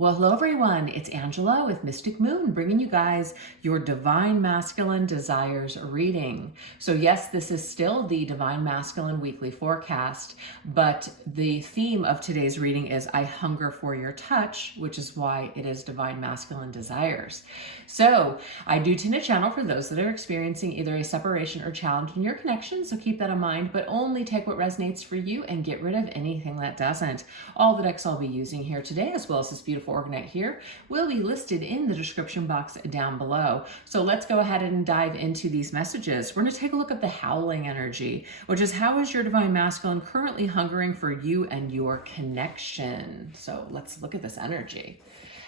Well, hello everyone. It's Angela with Mystic Moon, bringing you guys your Divine Masculine Desires reading. So yes, this is still the Divine Masculine weekly forecast, but the theme of today's reading is I hunger for your touch, which is why it is Divine Masculine Desires. So I do tend to channel for those that are experiencing either a separation or challenge in your connection, so keep that in mind, but only take what resonates for you and get rid of anything that doesn't. All the decks I'll be using here today, as well as this beautiful Organite here, will be listed in the description box down below. So let's go ahead and dive into these messages. We're going to take a look at the Howling energy, which is how is your Divine Masculine currently hungering for you and your connection? So let's look at this energy.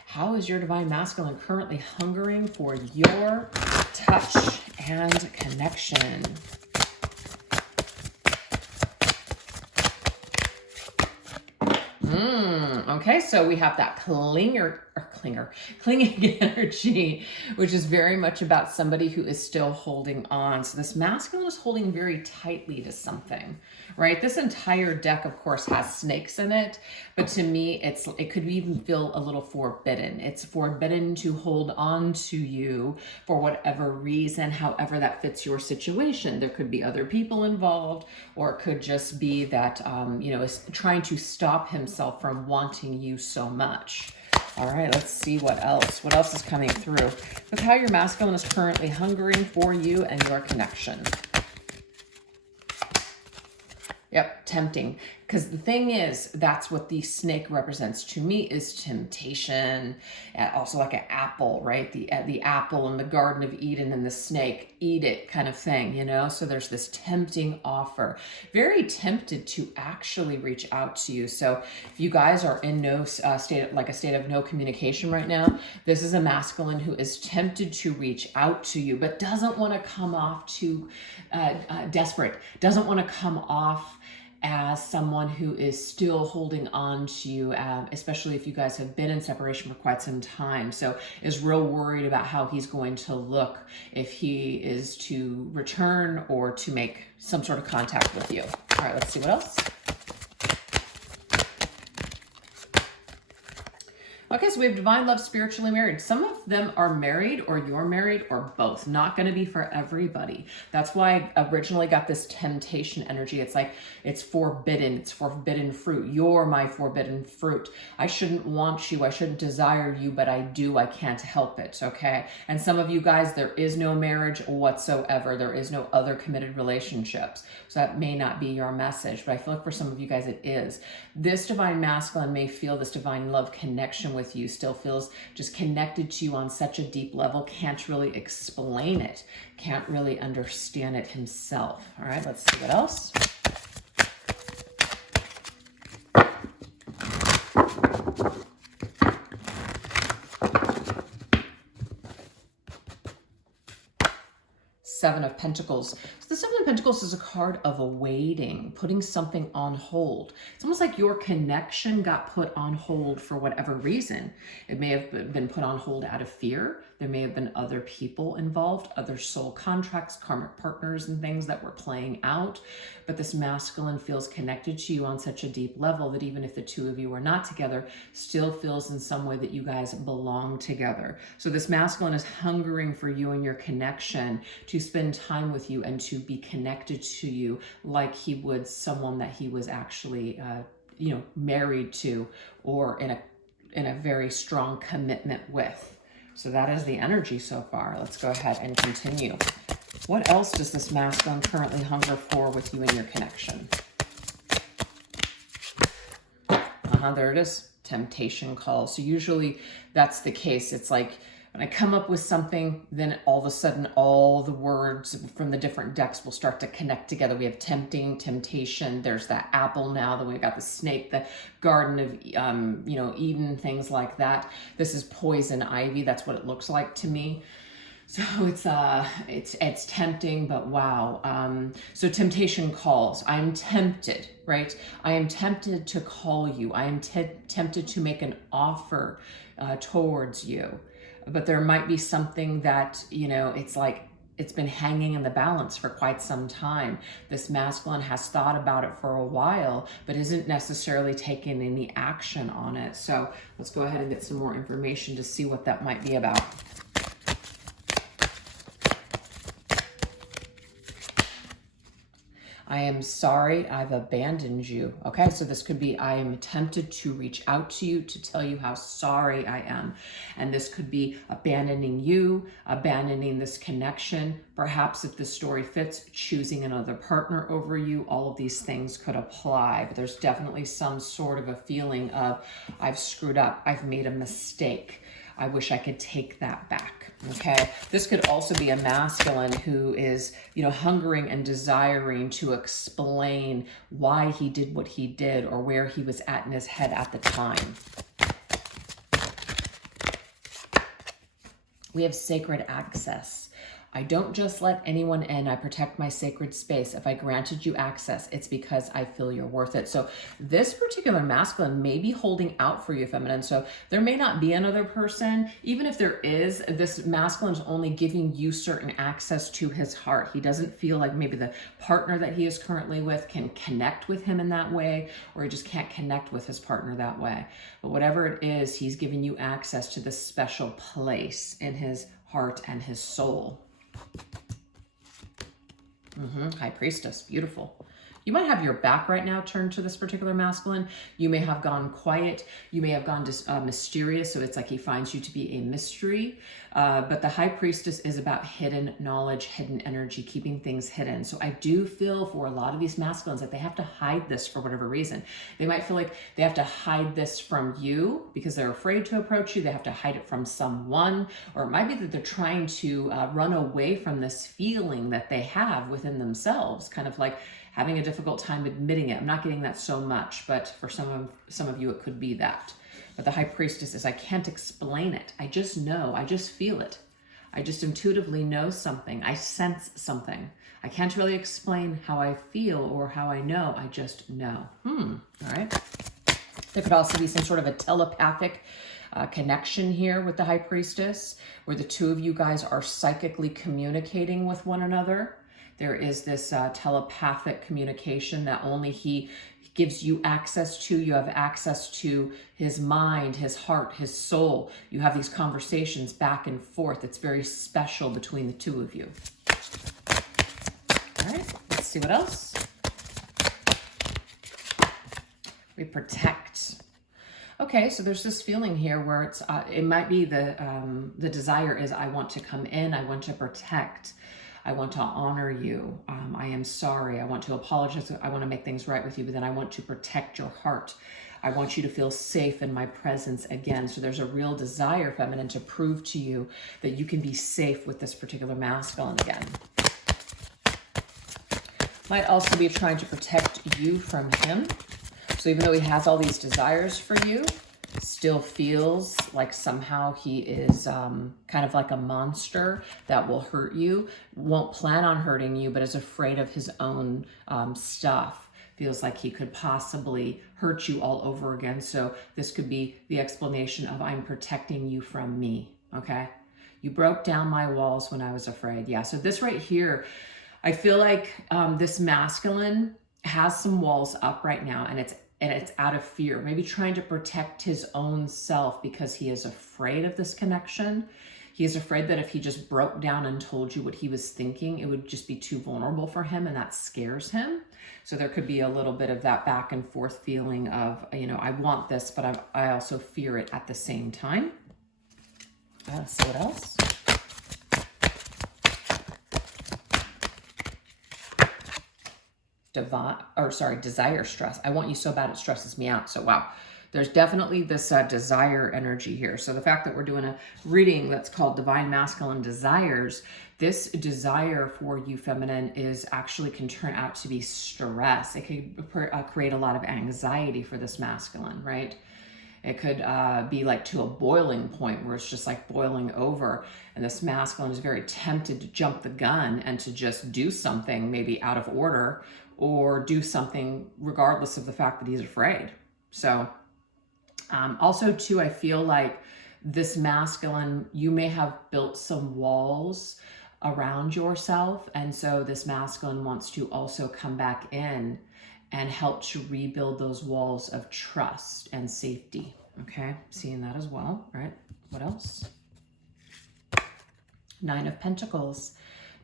How is your Divine Masculine currently hungering for your touch and connection? Okay, so we have that clinging energy, which is very much about somebody who is still holding on. So this masculine is holding very tightly to something, right? This entire deck, of course, has snakes in it, but to me, it could even feel a little forbidden. It's forbidden to hold on to you for whatever reason, however that fits your situation. There could be other people involved, or it could just be that, is trying to stop himself from wanting you so much. All right, let's see what else. What else is coming through with how your masculine is currently hungering for you and your connection. Yep, tempting. Because the thing is, that's what the snake represents to me, is temptation. Also like an apple, right? The apple in the Garden of Eden and the snake, eat it kind of thing, you know? So there's this tempting offer. Very tempted to actually reach out to you. So if you guys are in no state of no communication right now, this is a masculine who is tempted to reach out to you, but doesn't want to come off too desperate, doesn't want to come off as someone who is still holding on to you, especially if you guys have been in separation for quite some time. So is real worried about how he's going to look if he is to return or to make some sort of contact with you. All right, let's see what else. Okay, so we have divine love, spiritually married. Some of them are married, or you're married, or both. Not going to be for everybody. That's why I originally got this temptation energy. It's like, it's forbidden. It's forbidden fruit. You're my forbidden fruit. I shouldn't want you. I shouldn't desire you, but I do. I can't help it, okay? And some of you guys, there is no marriage whatsoever. There is no other committed relationships. So that may not be your message, but I feel like for some of you guys it is. This divine masculine may feel this divine love connection with you, still feels just connected to you on such a deep level, can't really explain it, can't really understand it himself. All right, let's see what else. Seven of Pentacles. So the Seven of Pentacles is a card of awaiting, putting something on hold. It's almost like your connection got put on hold for whatever reason. It may have been put on hold out of fear. There may have been other people involved, other soul contracts, karmic partners and things that were playing out. But this masculine feels connected to you on such a deep level that even if the two of you are not together, still feels in some way that you guys belong together. So this masculine is hungering for you and your connection, to spend time with you and to be connected to you like he would someone that he was actually, married to, or in a very strong commitment with. So that is the energy so far. Let's go ahead and continue. What else does this masculine currently hunger for with you and your connection? There it is. Temptation calls. So usually that's the case. It's like when I come up with something, then all of a sudden all the words from the different decks will start to connect together. We have tempting, temptation. There's that apple now. Then we've got the snake, the Garden of Eden, things like that. This is poison ivy. That's what it looks like to me. So it's tempting, but wow. So temptation calls. I'm tempted, right? I am tempted to call you. I am tempted to make an offer towards you. But there might be something that, it's like it's been hanging in the balance for quite some time. This masculine has thought about it for a while, but isn't necessarily taking any action on it. So let's go ahead and get some more information to see what that might be about. I am sorry I've abandoned you. Okay, so this could be I am tempted to reach out to you to tell you how sorry I am. And this could be abandoning you, abandoning this connection. Perhaps if the story fits, choosing another partner over you. All of these things could apply, but there's definitely some sort of a feeling of I've screwed up, I've made a mistake. I wish I could take that back, okay? This could also be a masculine who is, hungering and desiring to explain why he did what he did or where he was at in his head at the time. We have sacred access. I don't just let anyone in. I protect my sacred space. If I granted you access, it's because I feel you're worth it. So this particular masculine may be holding out for you, feminine. So there may not be another person. Even if there is, this masculine is only giving you certain access to his heart. He doesn't feel like maybe the partner that he is currently with can connect with him in that way, or he just can't connect with his partner that way. But whatever it is, he's giving you access to this special place in his heart and his soul. High Priestess, beautiful. You might have your back right now turned to this particular masculine. You may have gone quiet. You may have gone mysterious. So it's like he finds you to be a mystery. But the High Priestess is about hidden knowledge, hidden energy, keeping things hidden. So I do feel for a lot of these masculines that they have to hide this for whatever reason. They might feel like they have to hide this from you because they're afraid to approach you. They have to hide it from someone. Or it might be that they're trying to run away from this feeling that they have within themselves, kind of like having a difficult time admitting it. I'm not getting that so much, but for some of you, it could be that. But the High Priestess is, I can't explain it. I just know, I just feel it. I just intuitively know something. I sense something. I can't really explain how I feel or how I know. I just know. All right. There could also be some sort of a telepathic connection here with the High Priestess, where the two of you guys are psychically communicating with one another. There is this telepathic communication that only he gives you access to. You have access to his mind, his heart, his soul. You have these conversations back and forth. It's very special between the two of you. All right, let's see what else. We protect. Okay, so there's this feeling here where it's it might be the desire is I want to come in, I want to protect. I want to honor you. I am sorry. I want to apologize. I want to make things right with you, but then I want to protect your heart. I want you to feel safe in my presence again. So there's a real desire, feminine, to prove to you that you can be safe with this particular masculine again. Might also be trying to protect you from him. So even though he has all these desires for you, still feels like somehow he is kind of like a monster that will hurt you, won't plan on hurting you, but is afraid of his own stuff. Feels like he could possibly hurt you all over again. So this could be the explanation of I'm protecting you from me, okay? You broke down my walls when I was afraid. Yeah, so this right here, I feel like this masculine has some walls up right now, and it's out of fear, maybe trying to protect his own self because he is afraid of this connection. He is afraid that if he just broke down and told you what he was thinking, it would just be too vulnerable for him, and that scares him. So there could be a little bit of that back and forth feeling of, I want this, but I also fear it at the same time. Let's see what else. Desire stress. I want you so bad it stresses me out. So wow, there's definitely this desire energy here. So the fact that we're doing a reading that's called Divine Masculine Desires, this desire for you, feminine, is actually can turn out to be stress. It could create a lot of anxiety for this masculine, right? It could be like to a boiling point where it's just like boiling over. And this masculine is very tempted to jump the gun and to just do something maybe out of order, or do something regardless of the fact that he's afraid. So also too, I feel like this masculine, you may have built some walls around yourself. And so this masculine wants to also come back in and help to rebuild those walls of trust and safety. Okay, seeing that as well, right? What else? Nine of Pentacles.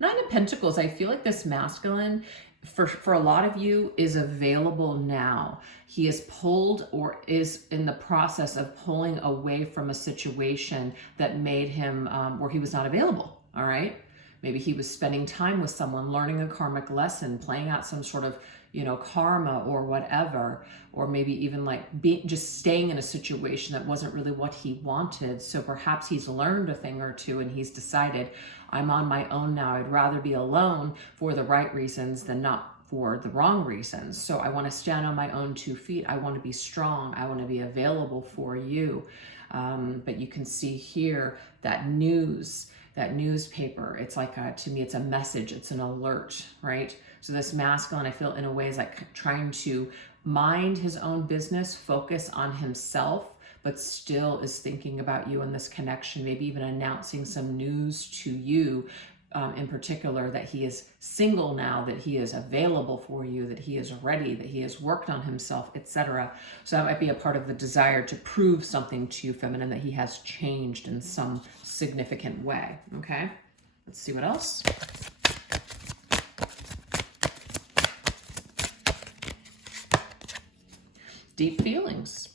Nine of Pentacles, I feel like this masculine, for a lot of you, is available now. He is pulled or is in the process of pulling away from a situation that made him, where he was not available, all right? Maybe he was spending time with someone, learning a karmic lesson, playing out some sort of, you know, karma or whatever, or maybe even like just staying in a situation that wasn't really what he wanted. So perhaps he's learned a thing or two and he's decided, I'm on my own now. I'd rather be alone for the right reasons than not for the wrong reasons. So I want to stand on my own 2 feet. I want to be strong. I want to be available for you. But you can see here that newspaper, it's like, to me, it's a message, it's an alert, right? So this masculine, I feel in a way is like trying to mind his own business, focus on himself, but still is thinking about you in this connection, maybe even announcing some news to you, in particular, that he is single now, that he is available for you, that he is ready, that he has worked on himself, etc. So that might be a part of the desire to prove something to you, feminine, that he has changed in some significant way. Okay, let's see what else. Deep feelings.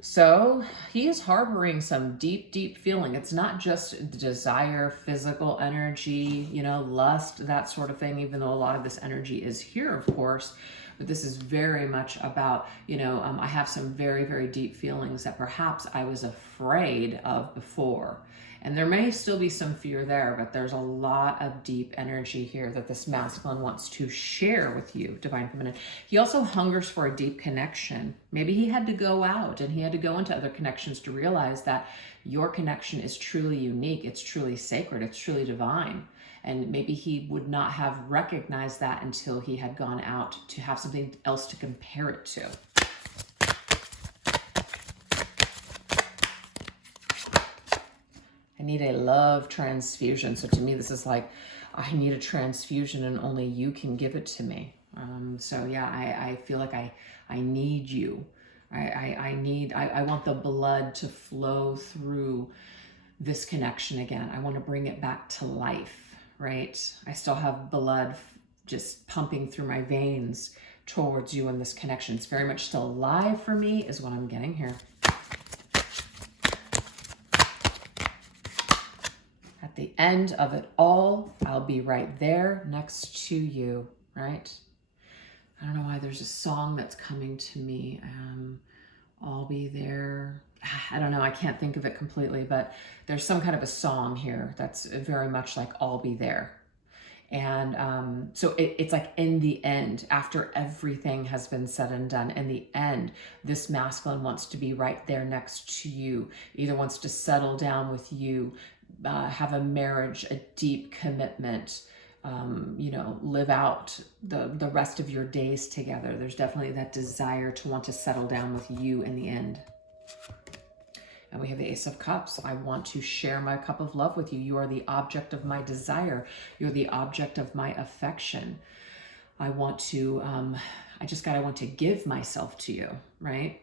So he is harboring some deep, deep feeling. It's not just desire, physical energy, you know, lust, that sort of thing, even though a lot of this energy is here, of course. But this is very much about, you know, I have some very, very deep feelings that perhaps I was afraid of before. And there may still be some fear there, but there's a lot of deep energy here that this masculine wants to share with you, Divine Feminine. He also hungers for a deep connection. Maybe he had to go out and he had to go into other connections to realize that your connection is truly unique. It's truly sacred. It's truly divine. And maybe he would not have recognized that until he had gone out to have something else to compare it to. I need a love transfusion. So to me, this is like, I need a transfusion and only you can give it to me. So yeah, I feel like I need you. I want the blood to flow through this connection again. I want to bring it back to life, right? I still have blood just pumping through my veins towards you in this connection. It's very much still alive for me is what I'm getting here. At the end of it all, I'll be right there next to you, right? I don't know why there's a song that's coming to me. I'll be there. I don't know. I can't think of it completely, but there's some kind of a song here that's very much like I'll be there. And so it's like in the end, after everything has been said and done, in the end, this masculine wants to be right there next to you, either wants to settle down with you, have a marriage, a deep commitment, you know, live out the rest of your days together. There's definitely that desire to want to settle down with you in the end. And we have the Ace of Cups. I want to share my cup of love with you. You are the object of my desire. You're the object of my affection. I want to, I want to give myself to you, right?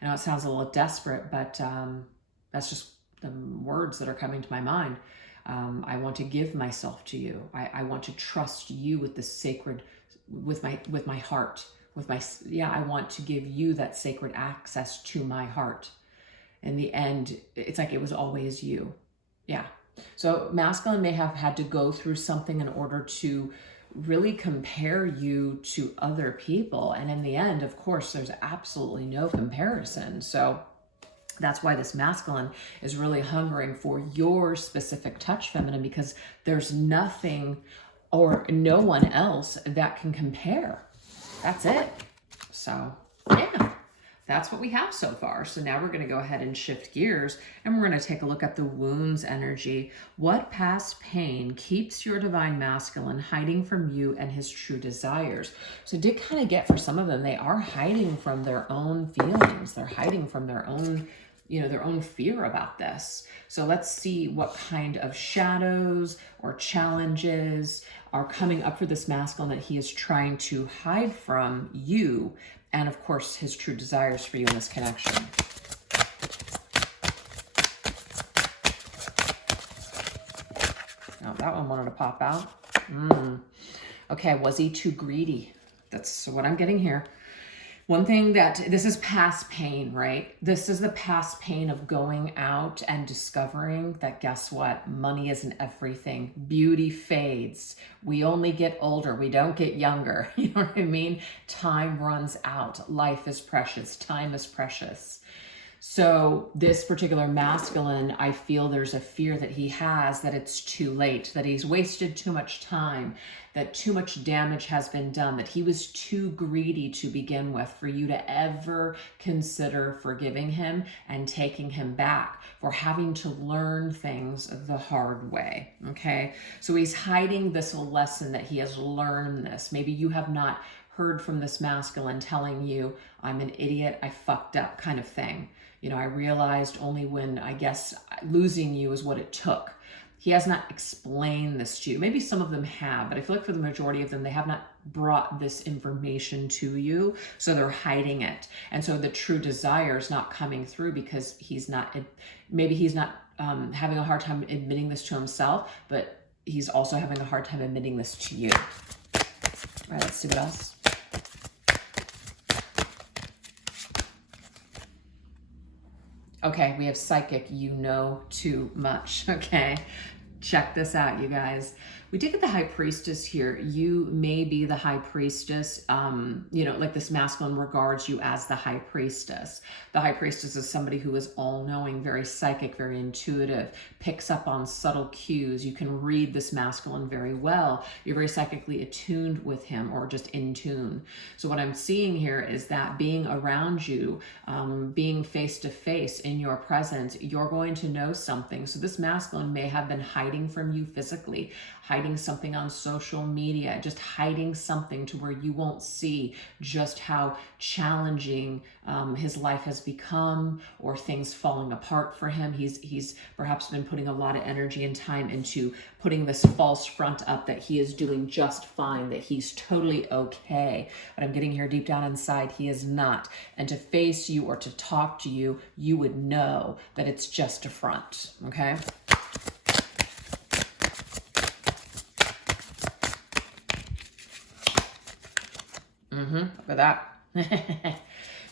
I know it sounds a little desperate, but that's just the words that are coming to my mind. I want to give myself to you. I want to trust you with the sacred, with my heart, I want to give you that sacred access to my heart. In the end, it's like it was always you. Yeah. So masculine may have had to go through something in order to really compare you to other people. And in the end, of course, there's absolutely no comparison. So that's why this masculine is really hungering for your specific touch, feminine, because there's nothing or no one else that can compare. That's it. So yeah, that's what we have so far. So now we're going to go ahead and shift gears and we're going to take a look at the wounds energy. What past pain keeps your divine masculine hiding from you and his true desires? So did kind of get for some of them, they are hiding from their own feelings. They're hiding from their own, their own fear about this. So let's see what kind of shadows or challenges are coming up for this masculine that he is trying to hide from you, and of course his true desires for you in this connection. Oh, that one wanted to pop out. Okay, was he too greedy? That's what I'm getting here. One thing this is past pain, right? This is the past pain of going out and discovering that, guess what? Money isn't everything. Beauty fades. We only get older. We don't get younger. You know what I mean? Time runs out. Life is precious. Time is precious. So this particular masculine, I feel there's a fear that he has that it's too late, that he's wasted too much time, that too much damage has been done, that he was too greedy to begin with for you to ever consider forgiving him and taking him back, for having to learn things the hard way, okay? So he's hiding this lesson that he has learned this. Maybe you have not heard from this masculine telling you, I'm an idiot, I fucked up kind of thing. I realized only when, I guess, losing you is what it took. He has not explained this to you. Maybe some of them have, but I feel like for the majority of them, they have not brought this information to you, so they're hiding it. And so the true desire is not coming through because maybe he's not having a hard time admitting this to himself, but he's also having a hard time admitting this to you. All right, let's see what else. Okay, we have psychic, you know too much, okay? Check this out, you guys. We did get the high priestess here. You may be the high priestess, like this masculine regards you as the high priestess. The high priestess is somebody who is all-knowing, very psychic, very intuitive, picks up on subtle cues. You can read this masculine very well. You're very psychically attuned with him, or just in tune. So what I'm seeing here is that being around you, being face-to-face in your presence, you're going to know something. So this masculine may have been hiding from you physically, hiding something on social media, just hiding something to where you won't see just how challenging his life has become, or things falling apart for him. He's perhaps been putting a lot of energy and time into putting this false front up that he is doing just fine, that he's totally okay. But I'm getting here deep down inside, he is not. And to face you or to talk to you, you would know that it's just a front, okay? Look at that.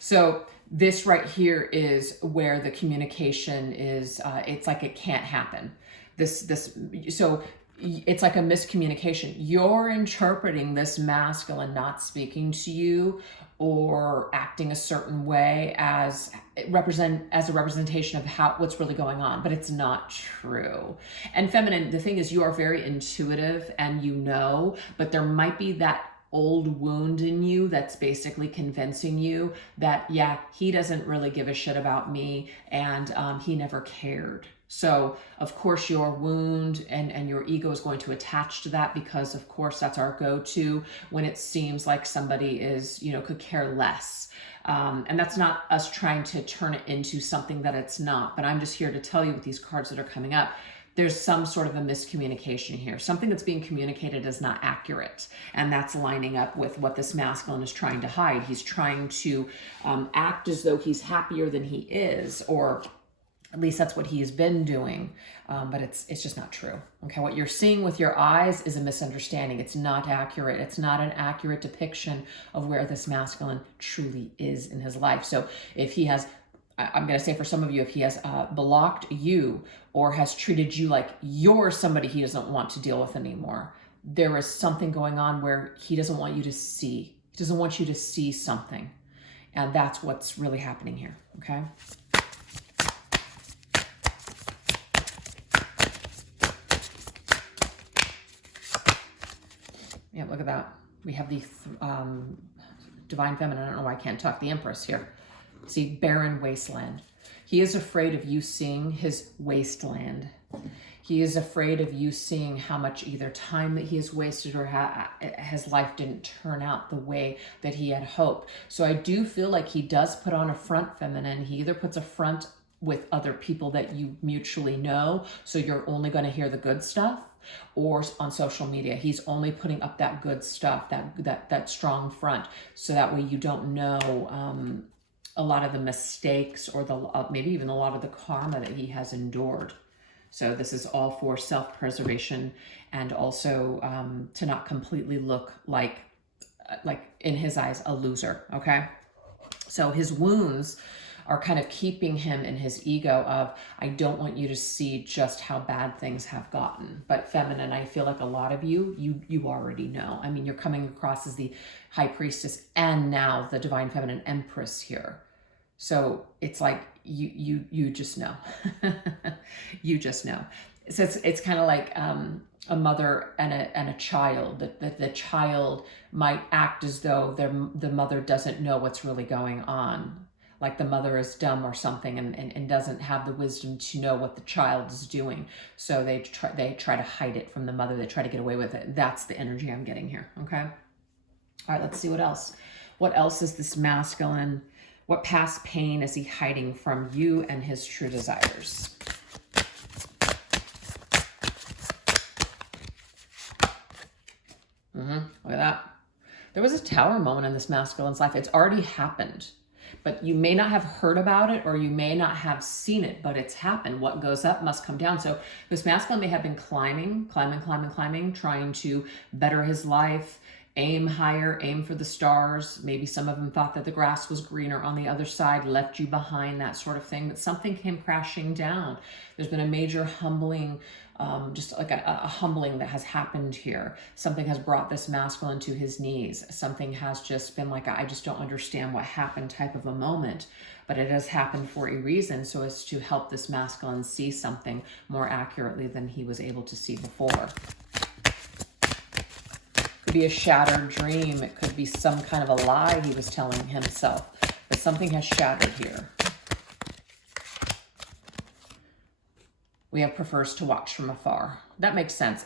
So this right here is where the communication is, it's like it can't happen. So it's like a miscommunication. You're interpreting this masculine not speaking to you or acting a certain way as a representation of what's really going on, but it's not true. And feminine, the thing is, you are very intuitive and but there might be that old wound in you that's basically convincing you that, yeah, he doesn't really give a shit about me, and he never cared. So of course your wound and your ego is going to attach to that, because of course that's our go-to when it seems like somebody is, could care less. And that's not us trying to turn it into something that it's not, but I'm just here to tell you with these cards that are coming up, there's some sort of a miscommunication here. Something that's being communicated is not accurate. And that's lining up with what this masculine is trying to hide. He's trying to act as though he's happier than he is, or at least that's what he's been doing. But it's just not true. Okay, what you're seeing with your eyes is a misunderstanding. It's not accurate. It's not an accurate depiction of where this masculine truly is in his life. So if he has, I'm going to say for some of you, if he has blocked you or has treated you like you're somebody he doesn't want to deal with anymore, there is something going on where he doesn't want you to see. He doesn't want you to see something. And that's what's really happening here, okay? Yeah, look at that. We have the Divine Feminine. I don't know why I can't talk. The Empress here. See, barren wasteland. He is afraid of you seeing his wasteland. He is afraid of you seeing how much either time that he has wasted or his life didn't turn out the way that he had hoped. So I do feel like he does put on a front, feminine. He either puts a front with other people that you mutually know, so you're only going to hear the good stuff, or on social media he's only putting up that good stuff, that strong front, so that way you don't know a lot of the mistakes or the maybe even a lot of the karma that he has endured. So this is all for self-preservation, and also to not completely look like in his eyes a loser. Okay, so his wounds are kind of keeping him in his ego of, I don't want you to see just how bad things have gotten. But feminine, I feel like a lot of you already know. I mean, you're coming across as the high priestess and now the divine feminine empress here. So it's like you just know. You just know. So it's kind of like a mother and a child. That the child might act as though the mother doesn't know what's really going on. Like the mother is dumb or something and doesn't have the wisdom to know what the child is doing. So they try to hide it from the mother. They try to get away with it. That's the energy I'm getting here, okay? All right, let's see what else. What else is this masculine? What past pain is he hiding from you and his true desires? Look at that. There was a tower moment in this masculine's life. It's already happened. But you may not have heard about it, or you may not have seen it, but it's happened. What goes up must come down. So this masculine may have been climbing, trying to better his life, aim higher, aim for the stars. Maybe some of them thought that the grass was greener on the other side, left you behind, that sort of thing. But something came crashing down. There's been a major humbling, just like a humbling that has happened here. Something has brought this masculine to his knees. Something has just been like, I just don't understand what happened type of a moment. But it has happened for a reason, so as to help this masculine see something more accurately than he was able to see before. Could be a shattered dream. It could be some kind of a lie he was telling himself. But something has shattered here. We have prefers to watch from afar. That makes sense.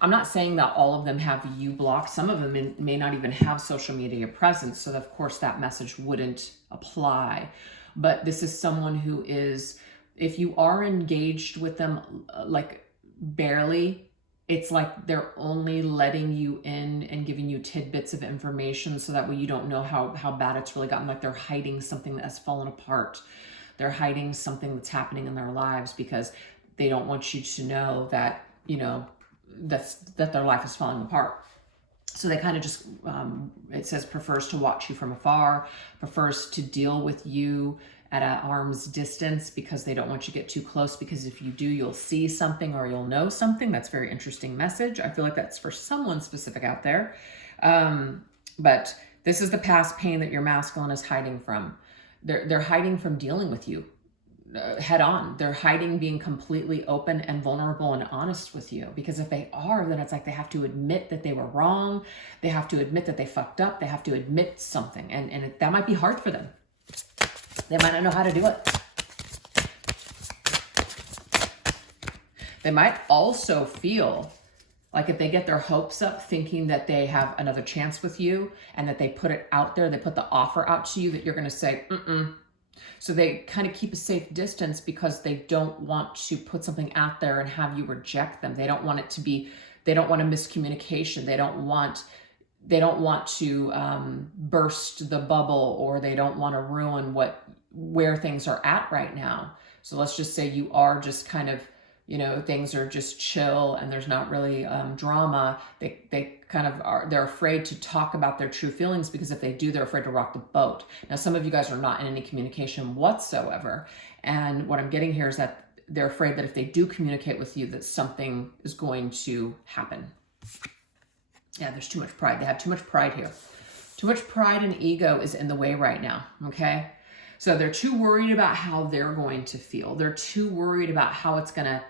I'm not saying that all of them have you blocked. Some of them may not even have social media presence. So of course that message wouldn't apply. But this is someone who is, if you are engaged with them like barely, it's like they're only letting you in and giving you tidbits of information, so that way you don't know how bad it's really gotten. Like they're hiding something that has fallen apart. They're hiding something that's happening in their lives because they don't want you to know that, that their life is falling apart. So they kind of just, it says prefers to watch you from afar, prefers to deal with you at an arm's distance because they don't want you to get too close, because if you do, you'll see something or you'll know something. That's a very interesting message. I feel like that's for someone specific out there. But this is the past pain that your masculine is hiding from. They're hiding from dealing with you head on. They're hiding being completely open and vulnerable and honest with you, because if they are, then it's like they have to admit that they were wrong. They have to admit that they fucked up. They have to admit something, and that might be hard for them. They might not know how to do it. They might also feel like if they get their hopes up thinking that they have another chance with you and that they put it out there, they put the offer out to you, that you're going to say, mm-mm. So they kind of keep a safe distance because they don't want to put something out there and have you reject them. They don't want it to be, they don't want a miscommunication. They don't want to burst the bubble, or they don't want to ruin where ththings are at right now. So let's just say you are just kind of, things are just chill and there's not really drama. They kind of are, they're afraid to talk about their true feelings, because if they do, they're afraid to rock the boat. Now, some of you guys are not in any communication whatsoever. And what I'm getting here is that they're afraid that if they do communicate with you, that something is going to happen. Yeah, there's too much pride. They have too much pride here. Too much pride and ego is in the way right now, okay? So they're too worried about how they're going to feel. They're too worried about how it's gonna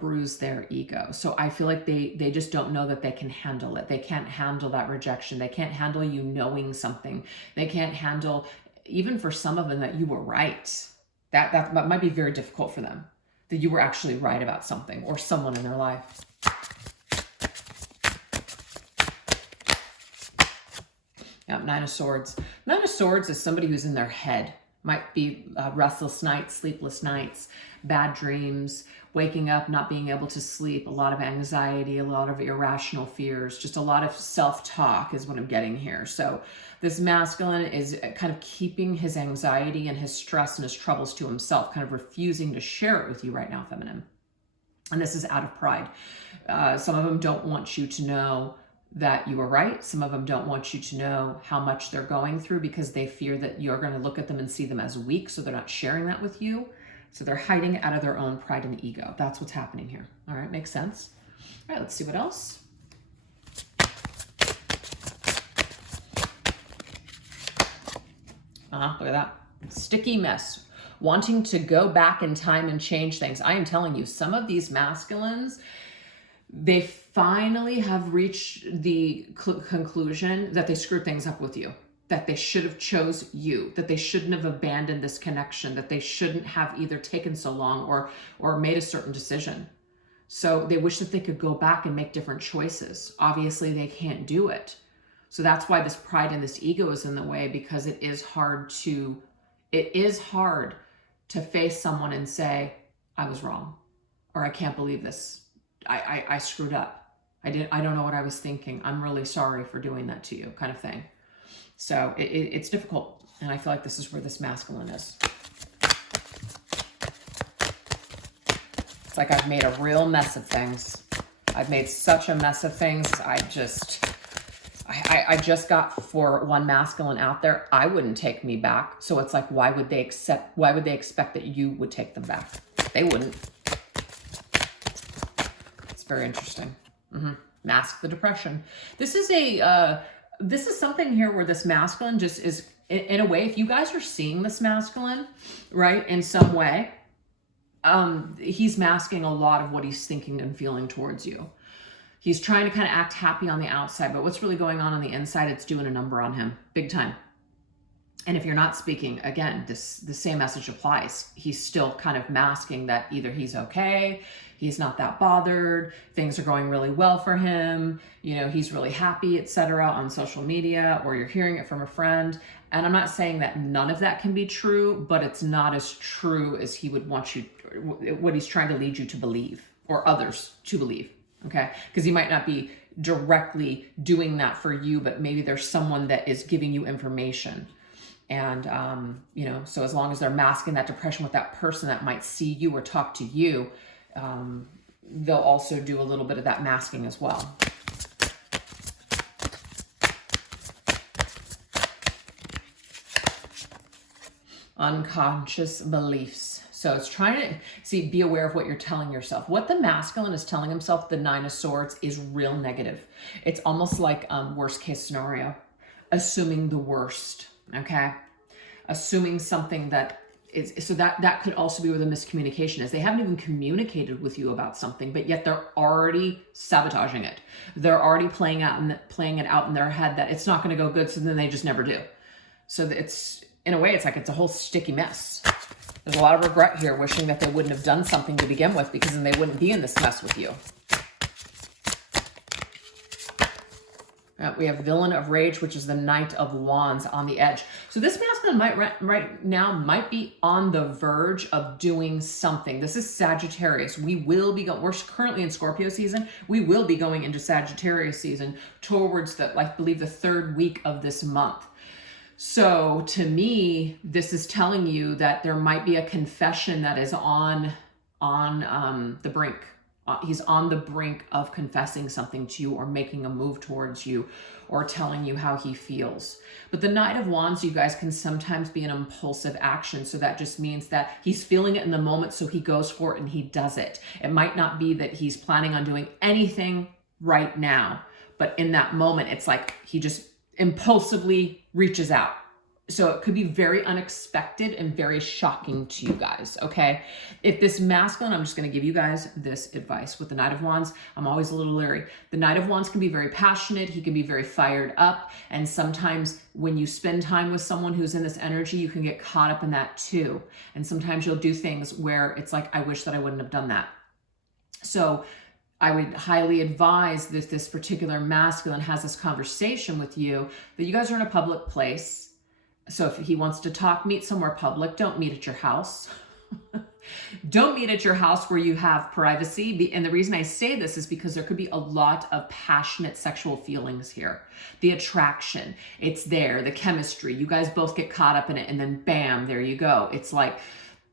bruise their ego. So I feel like they just don't know that they can handle it. They can't handle that rejection. They can't handle you knowing something. They can't handle, even for some of them, that you were right. That might be very difficult for them, that you were actually right about something or someone in their life. Yeah, Nine of Swords. Nine of Swords is somebody who's in their head, Might be restless nights, sleepless nights, bad dreams, waking up, not being able to sleep, a lot of anxiety, a lot of irrational fears, just a lot of self-talk is what I'm getting here. So this masculine is kind of keeping his anxiety and his stress and his troubles to himself, kind of refusing to share it with you right now, feminine. And this is out of pride. Some of them don't want you to know that you are right. Some of them don't want you to know how much they're going through because they fear that you're going to look at them and see them as weak, so they're not sharing that with you. So they're hiding it out of their own pride and ego. That's what's happening here. All right, makes sense. All right, let's see what else. Look at that. Sticky mess. Wanting to go back in time and change things. I am telling you, some of these masculines, they finally have reached the conclusion that they screwed things up with you, that they should have chose you, that they shouldn't have abandoned this connection, that they shouldn't have either taken so long or made a certain decision. So they wish that they could go back and make different choices. Obviously, they can't do it. So that's why this pride and this ego is in the way, because it is hard to face someone and say, I was wrong, or I can't believe this. I screwed up. I don't know what I was thinking. I'm really sorry for doing that to you, kind of thing. So it's difficult. And I feel like this is where this masculine is. It's like I've made a real mess of things. I've made such a mess of things. I just got for one masculine out there, I wouldn't take me back. So it's like, why would they expect that you would take them back? They wouldn't. Very interesting. Mask the depression. This is something here where this masculine just is, in a way, if you guys are seeing this masculine, right, in some way, he's masking a lot of what he's thinking and feeling towards you. He's trying to kind of act happy on the outside, but what's really going on the inside, it's doing a number on him, big time. And if you're not speaking, again, the same message applies. He's still kind of masking that either he's okay, he's not that bothered, things are going really well for him, you know, he's really happy, etc. on social media, or you're hearing it from a friend. And I'm not saying that none of that can be true, but it's not as true as he would want you, what he's trying to lead you to believe, or others to believe, okay? Because he might not be directly doing that for you, but maybe there's someone that is giving you information. And, you know, so as long as they're masking that depression with that person that might see you or talk to you, they'll also do a little bit of that masking as well. Unconscious beliefs. So it's trying to be aware of what you're telling yourself. What the masculine is telling himself, the Nine of Swords, is real negative. It's almost like worst case scenario, assuming the worst. Okay, assuming something that is, so that could also be where the miscommunication is. They haven't even communicated with you about something, but yet they're already sabotaging it. They're already playing it out in their head that it's not going to go good, so then they just never do. So it's, in a way, it's like it's a whole sticky mess. There's a lot of regret here, wishing that they wouldn't have done something to begin with, because then they wouldn't be in this mess with you. We have Villain of Rage, which is the Knight of Wands on the edge. So this masculine right now might be on the verge of doing something. This is Sagittarius. We're currently in Scorpio season. We will be going into Sagittarius season towards I believe the third week of this month. So to me, this is telling you that there might be a confession that is on the brink. He's on the brink of confessing something to you, or making a move towards you, or telling you how he feels. But the Knight of Wands, you guys, can sometimes be an impulsive action. So that just means that he's feeling it in the moment, so he goes for it and he does it. It might not be that he's planning on doing anything right now, but in that moment, it's like he just impulsively reaches out. So it could be very unexpected and very shocking to you guys, okay? If this masculine, I'm just going to give you guys this advice. With the Knight of Wands, I'm always a little leery. The Knight of Wands can be very passionate. He can be very fired up. And sometimes when you spend time with someone who's in this energy, you can get caught up in that too. And sometimes you'll do things where it's like, I wish that I wouldn't have done that. So I would highly advise that this particular masculine has this conversation with you, that you guys are in a public place, So if he wants to talk, meet somewhere public. Don't meet at your house. Don't meet at your house where you have privacy. And the reason I say this is because there could be a lot of passionate sexual feelings here. The attraction, it's there, the chemistry. You guys both get caught up in it, and then bam, there you go. It's like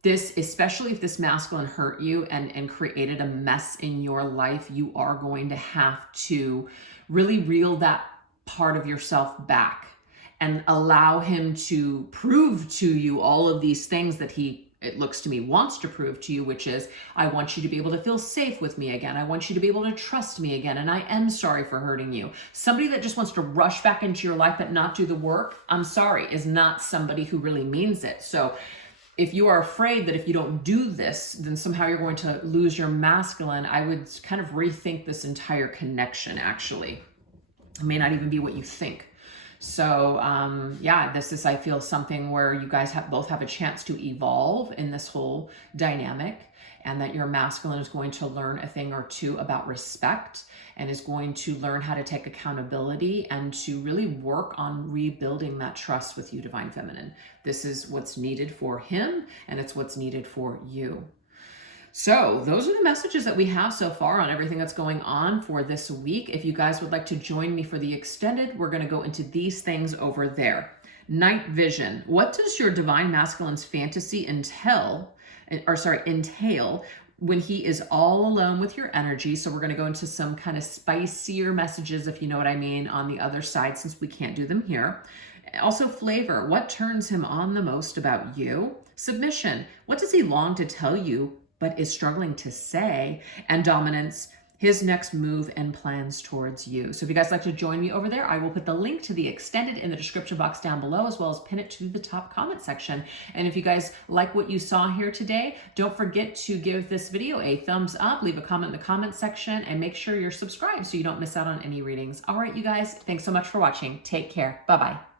this, especially if this masculine hurt you and created a mess in your life, you are going to have to really reel that part of yourself back and allow him to prove to you all of these things that he, it looks to me, wants to prove to you, which is, I want you to be able to feel safe with me again. I want you to be able to trust me again. And I am sorry for hurting you. Somebody that just wants to rush back into your life but not do the work, I'm sorry, is not somebody who really means it. So if you are afraid that if you don't do this, then somehow you're going to lose your masculine, I would kind of rethink this entire connection, actually. It may not even be what you think. So yeah, this is, I feel, something where you guys both have a chance to evolve in this whole dynamic, and that your masculine is going to learn a thing or two about respect and is going to learn how to take accountability and to really work on rebuilding that trust with you, Divine Feminine. This is what's needed for him, and it's what's needed for you. So those are the messages that we have so far on everything that's going on for this week. If you guys would like to join me for the extended, we're going to go into these things over there. Night vision. What does your divine masculine's fantasy entail when he is all alone with your energy? So we're going to go into some kind of spicier messages, if you know what I mean, on the other side, since we can't do them here. Also flavor. What turns him on the most about you? Submission. What does he long to tell you but is struggling to say? And dominance, his next move and plans towards you. So if you guys like to join me over there, I will put the link to the extended in the description box down below, as well as pin it to the top comment section. And if you guys like what you saw here today, don't forget to give this video a thumbs up, leave a comment in the comment section, and make sure you're subscribed so you don't miss out on any readings. All right, you guys, thanks so much for watching. Take care. Bye-bye.